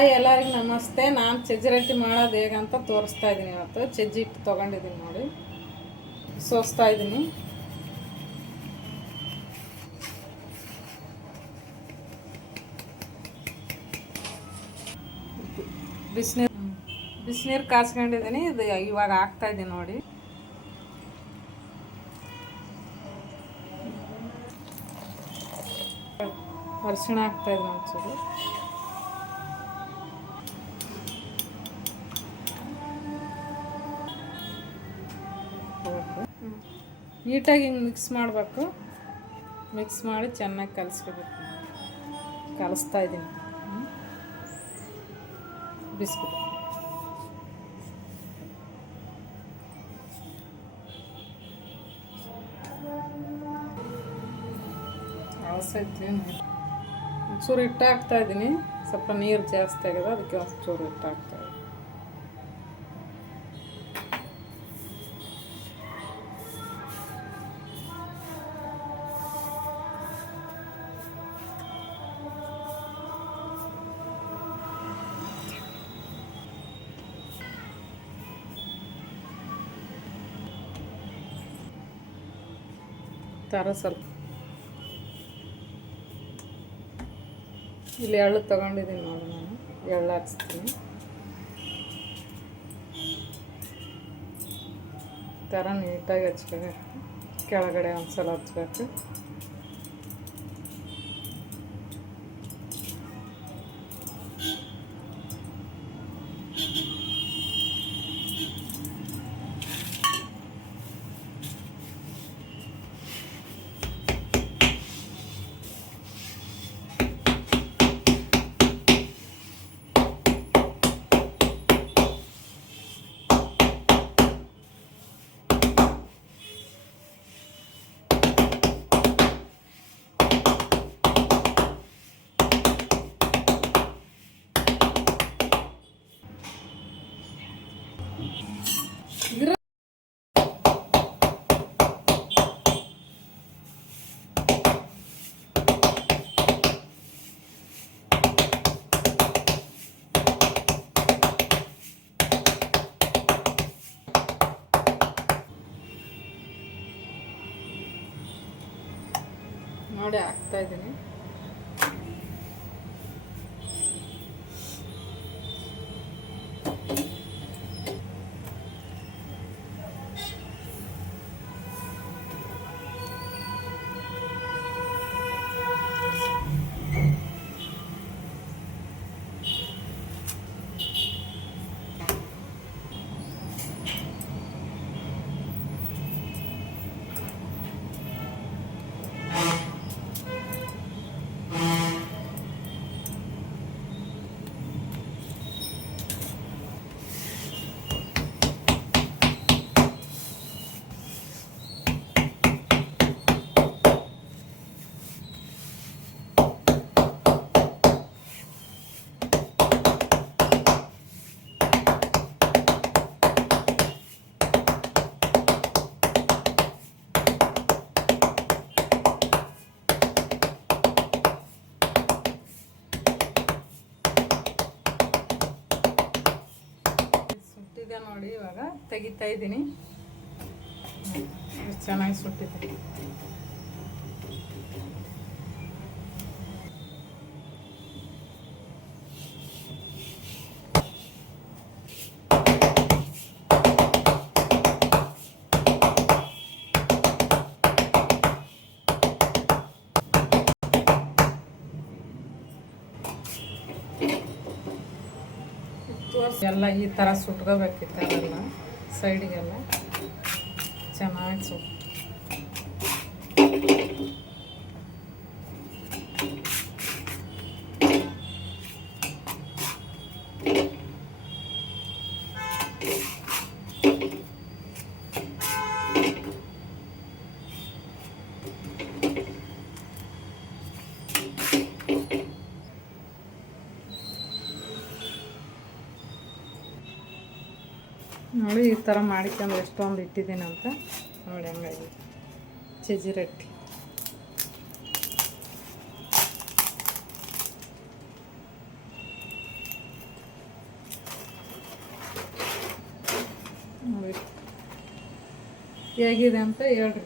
Hi, ಎಲ್ಲರಿಗೂ ನಮಸ್ತೆ. ನಾನು ಸಜ್ಜಿ ರೊಟ್ಟಿ ಮಾಡೋದು ಹೇಗಂತ ತೋರಿಸ್ತಾ ಇದ್ದೀನಿ. ಇವತ್ತು ಸಜ್ಜಿ ಹಿಟ್ಟು ತೊಗೊಂಡಿದ್ದೀನಿ ನೋಡಿ, ಸೋಸ್ತಾ ಇದ್ದೀನಿ. ಬಿಸಿನೀರು ಕಾಸ್ಕೊಂಡಿದ್ದೀನಿ. ಇದು ಇವಾಗ ಹಾಕ್ತಾ ಇದ್ದೀನಿ ನೋಡಿ. ಅರಿಶಿಣ ಹಾಕ್ತಾ ಇದ್ದೀನಿ ಒಂಚೂರು. ನೀಟಾಗಿ ಹಿಂಗೆ ಮಿಕ್ಸ್ ಮಾಡಬೇಕು. ಮಿಕ್ಸ್ ಮಾಡಿ ಚೆನ್ನಾಗಿ ಕಲಿಸ್ಕೋಬೇಕು. ಕಲಿಸ್ತಾ ಇದ್ದೀನಿ. ಬಿಸ್ಕಿಟ್ ಅವಸೈತಿ. ಒಂಚೂರು ಹಿಟ್ಟು ಹಾಕ್ತಾ ಇದ್ದೀನಿ. ಸ್ವಲ್ಪ ನೀರು ಜಾಸ್ತಿ ಆಗಿದೆ, ಅದಕ್ಕೆ ಒಂಚೂರು ಹಿಟ್ಟು ಹಾಕ್ತಾ ಇದ್ದೀನಿ. ಥರ ಸ್ವಲ್ಪ ಇಲ್ಲಿ ಎಳ್ಳು ತೊಗೊಂಡಿದ್ದೀನಿ ನೋಡಿ. ನಾನು ಎಳ್ಳು ಹಾಕ್ಸ್ತೀನಿ. ಥರ ನೀಟಾಗಿ ಹಚ್ಕೋಬೇಕು. ಕೆಳಗಡೆ ಒಂದು ಸಲ ಹಚ್ಬೇಕು. ನೋಡಿ ಹಾಕ್ತಾ ಇದ್ದೀನಿ. ನೋಡಿ ಇವಾಗ ತೆಗಿತಾ ಇದ್ದೀನಿ. ಚೆನ್ನಾಗಿ ಸುಟ್ಟಿದೆ. ಎಲ್ಲ ಈ ಥರ ಸುಟ್ಕೋಬೇಕು. ಈ ಥರ ಎಲ್ಲ ಸೈಡಿಗೆಲ್ಲ ಚೆನ್ನಾಗಿ ಸುಟ್ಟು ನೋಡಿ. ಈ ಥರ ಮಾಡಿಕೊಂಡು ಎಷ್ಟೊಂದು ಇಟ್ಟಿದ್ದೀನಿ ಅಂತ ನೋಡಿ. ಹಂಗಾಗಿ ಸಜ್ಜಿ ರೊಟ್ಟಿ ನೋಡಿ ಹೇಗಿದೆ ಅಂತ ಹೇಳ್ರಿ.